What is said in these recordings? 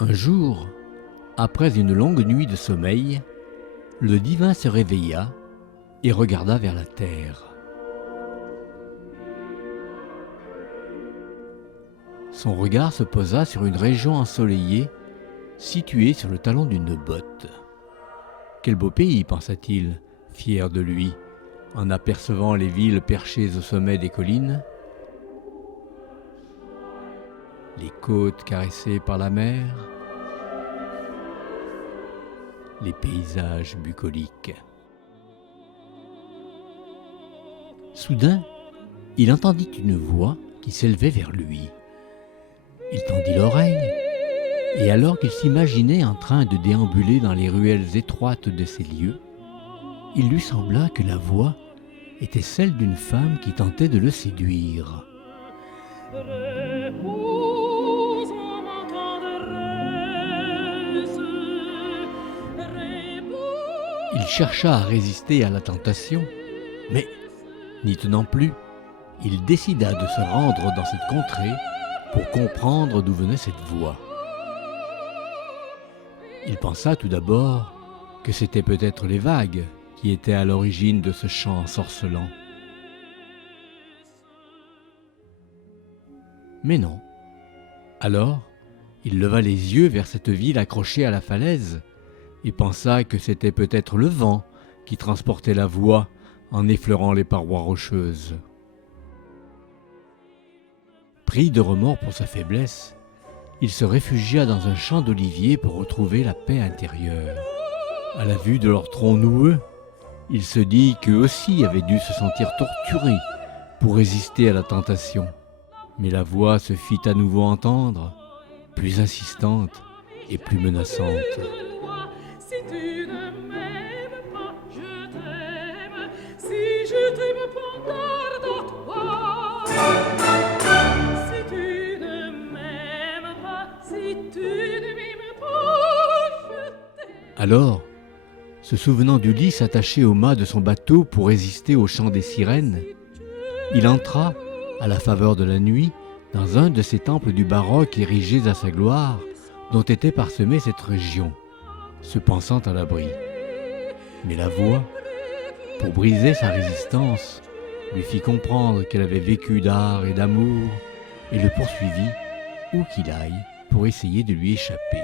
Un jour, après une longue nuit de sommeil, le divin se réveilla et regarda vers la terre. Son regard se posa sur une région ensoleillée située sur le talon d'une botte. Quel beau pays, pensa-t-il, fier de lui, en apercevant les villes perchées au sommet des collines, les côtes caressées par la mer, les paysages bucoliques. Soudain, il entendit une voix qui s'élevait vers lui. Il tendit l'oreille, et alors qu'il s'imaginait en train de déambuler dans les ruelles étroites de ces lieux, il lui sembla que la voix était celle d'une femme qui tentait de le séduire. Il chercha à résister à la tentation, mais, n'y tenant plus, il décida de se rendre dans cette contrée pour comprendre d'où venait cette voix. Il pensa tout d'abord que c'était peut-être les vagues qui étaient à l'origine de ce chant ensorcelant. Mais non. Alors, il leva les yeux vers cette ville accrochée à la falaise et pensa que c'était peut-être le vent qui transportait la voix en effleurant les parois rocheuses. Pris de remords pour sa faiblesse, il se réfugia dans un champ d'oliviers pour retrouver la paix intérieure. À la vue de leurs troncs noueux, il se dit qu'eux aussi avaient dû se sentir torturés pour résister à la tentation. Mais la voix se fit à nouveau entendre, plus insistante et plus menaçante. Si tu ne m'aimes pas, je t'aime. Si je t'aime, prends garde à toi. Si tu ne m'aimes pas, si tu ne m'aimes pas, je t'aime. Alors, se souvenant d'Ulysse attaché au mât de son bateau pour résister au chant des sirènes, il entra, à la faveur de la nuit, dans un de ces temples du baroque érigés à sa gloire, dont était parsemée cette région, se pensant à l'abri. Mais la voix, pour briser sa résistance, lui fit comprendre qu'elle avait vécu d'art et d'amour, et le poursuivit, où qu'il aille, pour essayer de lui échapper.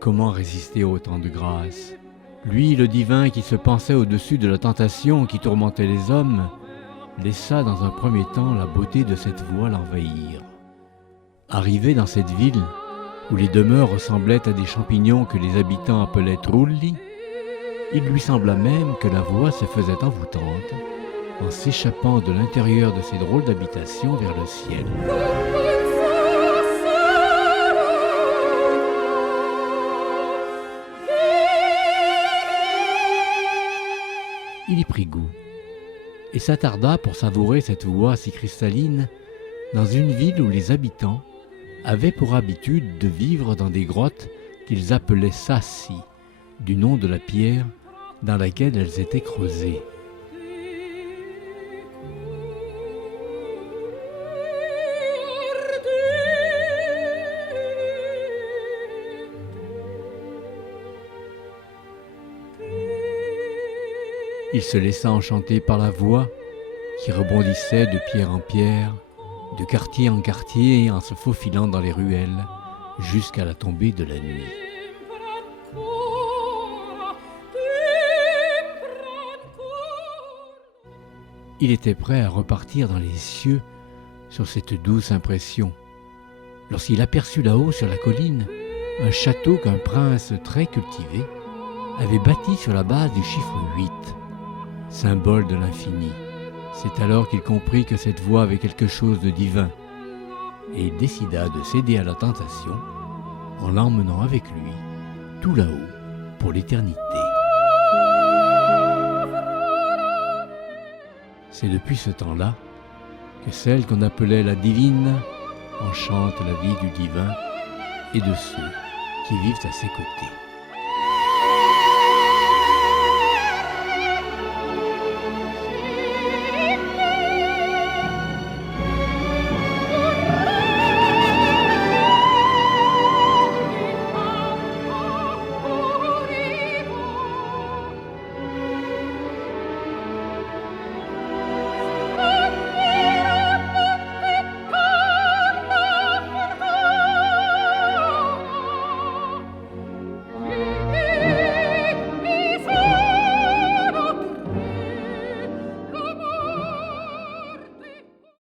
Comment résister à autant de grâce? Lui, le divin qui se pensait au-dessus de la tentation qui tourmentait les hommes, laissa dans un premier temps la beauté de cette voix l'envahir. Arrivé dans cette ville, où les demeures ressemblaient à des champignons que les habitants appelaient trulli, il lui sembla même que la voix se faisait envoûtante en s'échappant de l'intérieur de ces drôles d'habitations vers le ciel. Il y prit goût et s'attarda pour savourer cette voix si cristalline dans une ville où les habitants avaient pour habitude de vivre dans des grottes qu'ils appelaient sassi, du nom de la pierre dans laquelle elles étaient creusées. Il se laissa enchanter par la voix qui rebondissait de pierre en pierre, de quartier en quartier en se faufilant dans les ruelles jusqu'à la tombée de la nuit. Il était prêt à repartir dans les cieux sur cette douce impression, lorsqu'il aperçut là-haut sur la colline un château qu'un prince très cultivé avait bâti sur la base du chiffre 8, symbole de l'infini. C'est alors qu'il comprit que cette voix avait quelque chose de divin et il décida de céder à la tentation en l'emmenant avec lui tout là-haut pour l'éternité. C'est depuis ce temps-là que celle qu'on appelait la divine enchante la vie du divin et de ceux qui vivent à ses côtés.